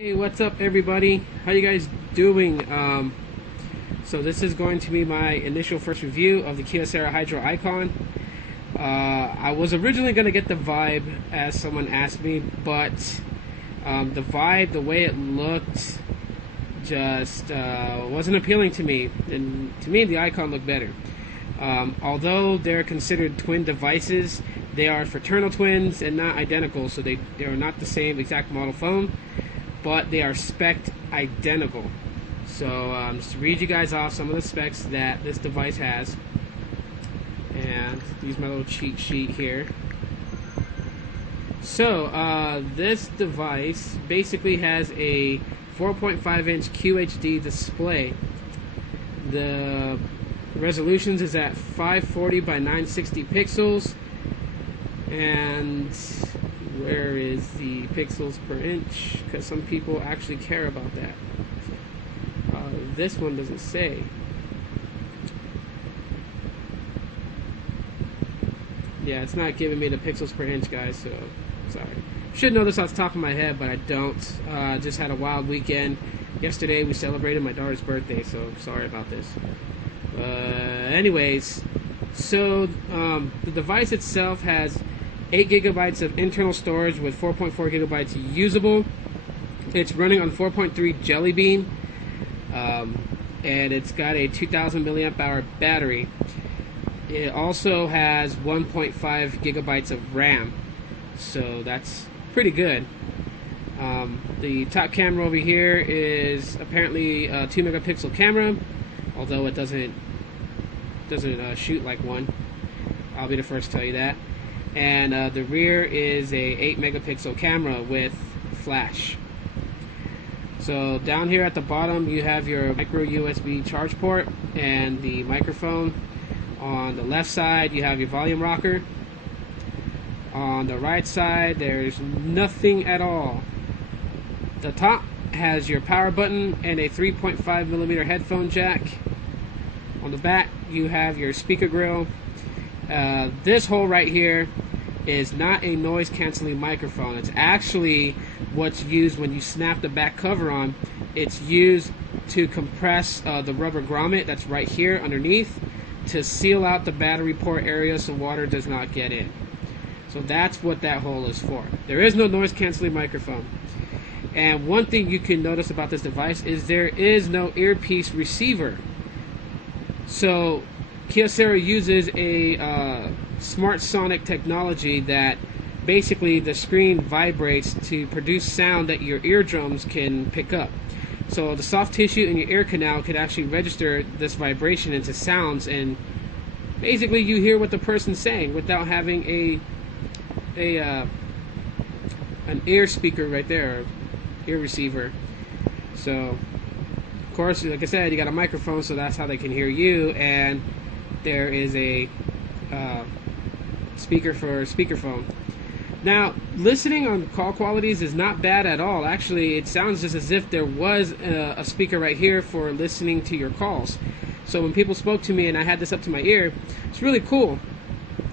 Hey, what's up everybody? How you guys doing? So this is going to be my initial first review of the Kyocera Hydro Icon. I was originally going to get the Vibe as someone asked me, but the Vibe, the way it looked, just wasn't appealing to me. And to me, the Icon looked better. Although they're considered twin devices, they are fraternal twins and not identical, so they are not the same exact model phone, but they are spec'd identical. So just to read you guys off some of the specs that this device has, and use my little cheat sheet here. So this device basically has a 4.5-inch QHD display. The resolutions is at 540 by 960 pixels, and where is the pixels per inch? Because some people actually care about that. This one doesn't say. Yeah, it's not giving me the pixels per inch, guys, so sorry. Should know this off the top of my head, but I don't. Just had a wild weekend. Yesterday we celebrated my daughter's birthday, so sorry about this. Anyways, so the device itself has 8 gigabytes of internal storage with 4.4 gigabytes usable. It's running on 4.3 Jelly Bean, and it's got a 2000 milliamp hour battery. It also has 1.5 gigabytes of RAM, so that's pretty good. The top camera over here is apparently a 2 megapixel camera, although it doesn't shoot like one. I'll be the first to tell you that. And the rear is a 8 megapixel camera with flash. So down here at the bottom you have your micro USB charge port and the microphone. On the left side you have your volume rocker. On the right side there's nothing at all. The top has your power button and a 3.5 millimeter headphone jack. On the back you have your speaker grill. This hole right here is not a noise canceling microphone. It's actually what's used when you snap the back cover on. It's used to compress the rubber grommet that's right here underneath to seal out the battery port area so water does not get in. So that's what that hole is for. There is no noise canceling microphone. And one thing you can notice about this device is there is no earpiece receiver. So Kyocera uses a smart sonic technology that basically the screen vibrates to produce sound that your eardrums can pick up. So the soft tissue in your ear canal could actually register this vibration into sounds, and basically you hear what the person's saying without having an ear speaker right there, ear receiver. So of course, like I said, you got a microphone, so that's how they can hear you, and there is a speaker for speakerphone. Now, listening on call qualities is not bad at all. Actually, it sounds just as if there was a speaker right here for listening to your calls. So when people spoke to me and I had this up to my ear, it's really cool.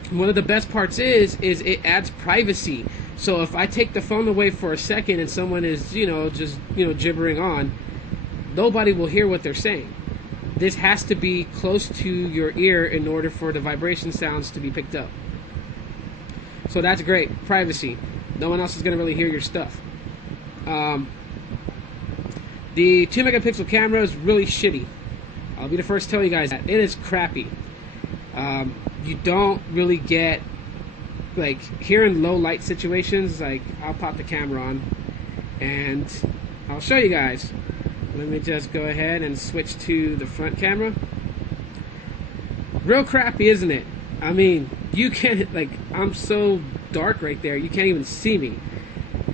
One of the best parts is it adds privacy. So if I take the phone away for a second and someone is, just gibbering on, nobody will hear what they're saying. This has to be close to your ear in order for the vibration sounds to be picked up. So that's great. Privacy. No one else is going to really hear your stuff. The 2 megapixel camera is really shitty. I'll be the first to tell you guys that. It is crappy. You don't really get, like, here in low light situations, like, I'll pop the camera on and I'll show you guys. Let me just go ahead and switch to the front camera. Real crappy, isn't it? I mean, you can't, like, I'm so dark right there, you can't even see me.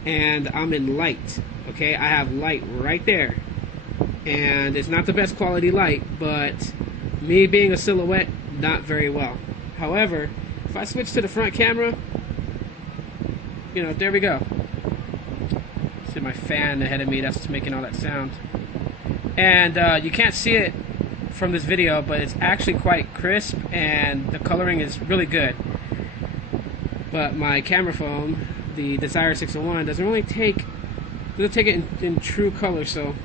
And I'm in light, okay? I have light right there. And it's not the best quality light, but me being a silhouette, not very well. However, if I switch to the front camera, there we go. See my fan ahead of me, that's what's making all that sound. And you can't see it from this video, but it's actually quite crisp and the coloring is really good. But my camera phone, the Desire 601, doesn't really take They'll take it in true color. So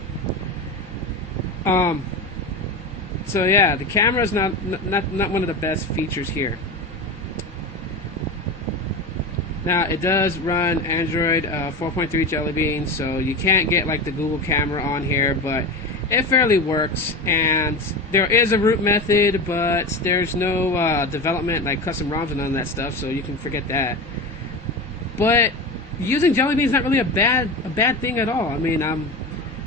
so yeah, the camera is not one of the best features here. Now it does run Android 4.3 Jelly Bean, so you can't get like the Google camera on here, but it fairly works. And there is a root method, but there's no development like custom ROMs and none of that stuff, so you can forget that. But using Jelly Bean is not really a bad thing at all. I mean, I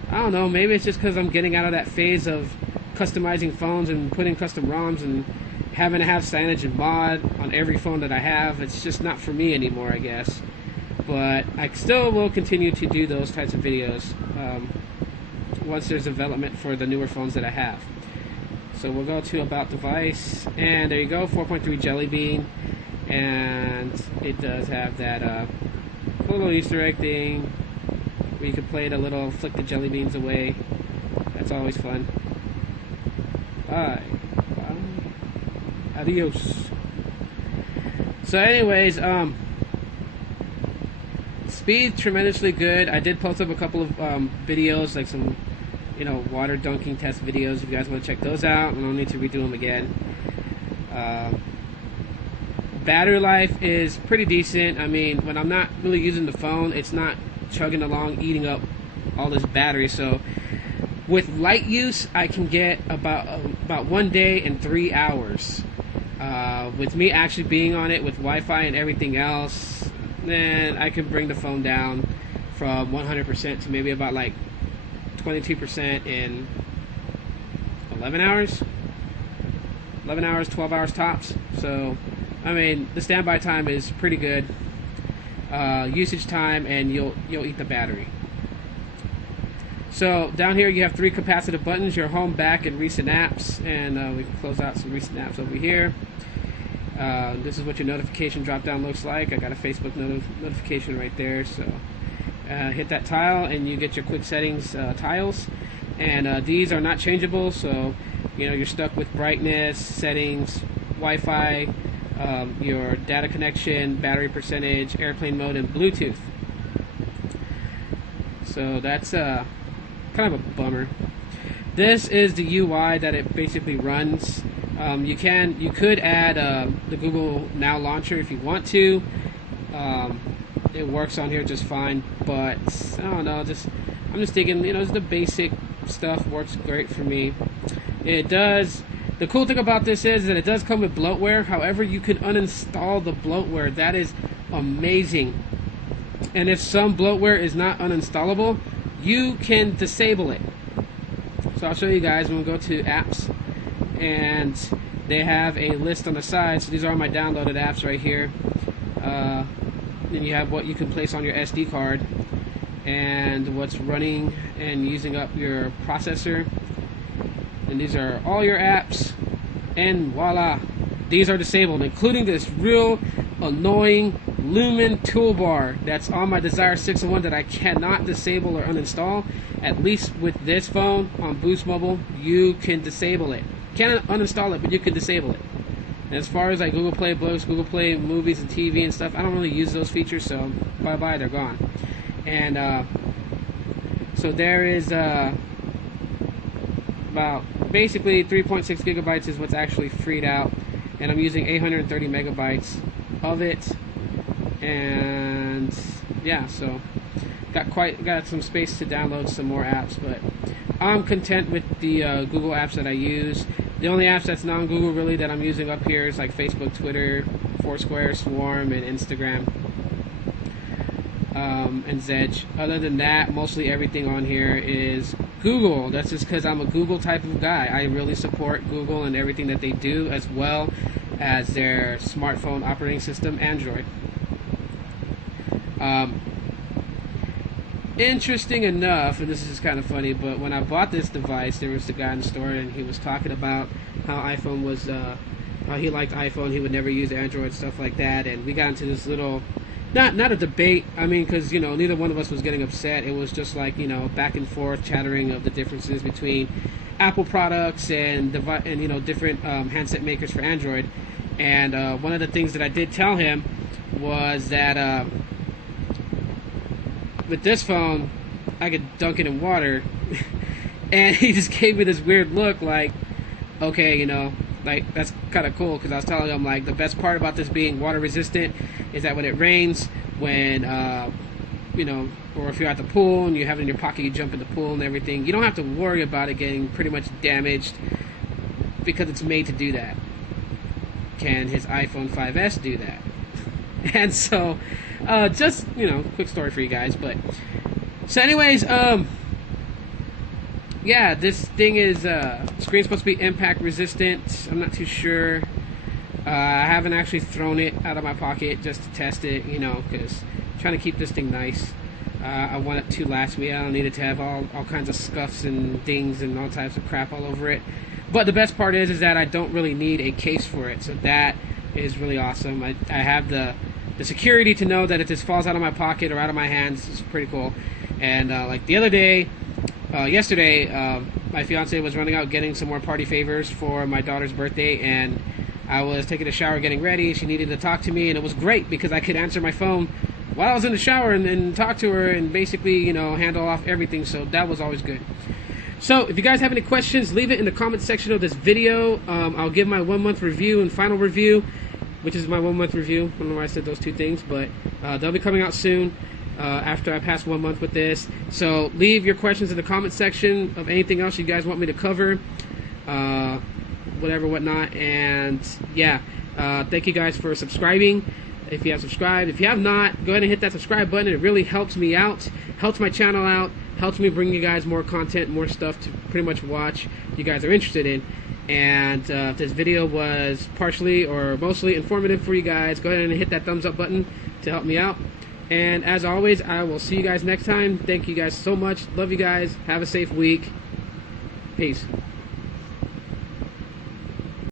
don't know, maybe it's just because I'm getting out of that phase of customizing phones and putting custom ROMs and having to have CyanogenMod on every phone that I have. It's just not for me anymore, I guess. But I still will continue to do those types of videos once there's development for the newer phones that I have. So we'll go to About Device, and there you go, 4.3 Jelly Bean, and it does have that little Easter egg thing where you can play the little flick the jelly beans away. That's always fun. Bye. Adios. So anyways, speed tremendously good. I did post up a couple of videos, like some, water dunking test videos. If you guys want to check those out, I don't need to redo them again. Battery life is pretty decent. I mean, when I'm not really using the phone, it's not chugging along, eating up all this battery. So with light use, I can get about 1 day and 3 hours. With me actually being on it with Wi-Fi and everything else, then I can bring the phone down from 100% to maybe about like 22% in 11 hours. 11 hours, 12 hours tops. So, I mean, the standby time is pretty good. Usage time, and you'll eat the battery. So down here you have 3 capacitive buttons: your home, back, and recent apps. And we can close out some recent apps over here. This is what your notification drop down looks like. I got a Facebook notification right there. So hit that tile and you get your quick settings tiles. And these are not changeable, so you're stuck with brightness, settings, Wi-Fi, your data connection, battery percentage, airplane mode, and Bluetooth. So that's kind of a bummer. This is the UI that it basically runs. You could add the Google Now launcher if you want to. It works on here just fine, but I don't know. I'm just thinking, the basic stuff works great for me. It does. The cool thing about this is that it does come with bloatware. However, you can uninstall the bloatware. That is amazing. And if some bloatware is not uninstallable, you can disable it. So I'll show you guys. When we go to apps, and they have a list on the side. So these are my downloaded apps right here. Then you have what you can place on your SD card and what's running and using up your processor. And these are all your apps, and voila, these are disabled, including this real annoying Lumen toolbar that's on my Desire 601 that I cannot disable or uninstall. At least with this phone on Boost Mobile, you can disable it. Can't uninstall it, but you can disable it. And as far as like Google Play Books, Google Play Movies and TV and stuff, I don't really use those features, so bye-bye, they're gone. And so there is about basically 3.6 gigabytes is what's actually freed out, and I'm using 830 megabytes of it. And yeah, so got some space to download some more apps, but I'm content with the Google apps that I use. The only apps that's non-Google really that I'm using up here is like Facebook, Twitter, Foursquare, Swarm, and Instagram, and Zedge. Other than that, mostly everything on here is Google. That's just because I'm a Google type of guy. I really support Google and everything that they do, as well as their smartphone operating system, Android. Interesting enough, and this is just kind of funny, but when I bought this device, there was a guy in the store, and he was talking about how iPhone was, how he liked iPhone, he would never use Android, stuff like that, and we got into this little, not a debate, I mean, because, neither one of us was getting upset. It was just like, back and forth chattering of the differences between Apple products and different handset makers for Android. And one of the things that I did tell him was that with this phone, I could dunk it in water. And he just gave me this weird look like, okay, you know, like, that's kind of cool, because I was telling him, like, the best part about this being water resistant is that when it rains, when, you know, or if you're at the pool and you have it in your pocket, you jump in the pool and everything, you don't have to worry about it getting pretty much damaged, because it's made to do that. Can his iPhone 5S do that? And so, just, you know, quick story for you guys. But so anyways, yeah, this thing is screen's supposed to be impact resistant. I'm not too sure. I haven't actually thrown it out of my pocket just to test it, you know, because I'm trying to keep this thing nice. I want it to last me. I don't need it to have all kinds of scuffs and dings and all types of crap all over it. But the best part is that I don't really need a case for it, so that is really awesome. I have the security to know that if this falls out of my pocket or out of my hands, it's pretty cool. And like the other day, yesterday, my fiance was running out getting some more party favors for my daughter's birthday, and I was taking a shower getting ready. She needed to talk to me, and it was great because I could answer my phone while I was in the shower and talk to her and basically, you know, handle off everything. So that was always good. So if you guys have any questions, leave it in the comment section of this video. I'll give my 1 month review and final review, which is my 1 month review. I don't know why I said those two things, but they'll be coming out soon after I pass 1 month with this. So leave your questions in the comment section of anything else you guys want me to cover, whatever, whatnot. And yeah, thank you guys for subscribing. If you have subscribed, if you have not, go ahead and hit that subscribe button. It really helps me out, helps my channel out, helps me bring you guys more content, more stuff to pretty much watch you guys are interested in. And if this video was partially or mostly informative for you guys, go ahead and hit that thumbs up button to help me out. And as always, I will see you guys next time. Thank you guys so much. Love you guys. Have a safe week. Peace.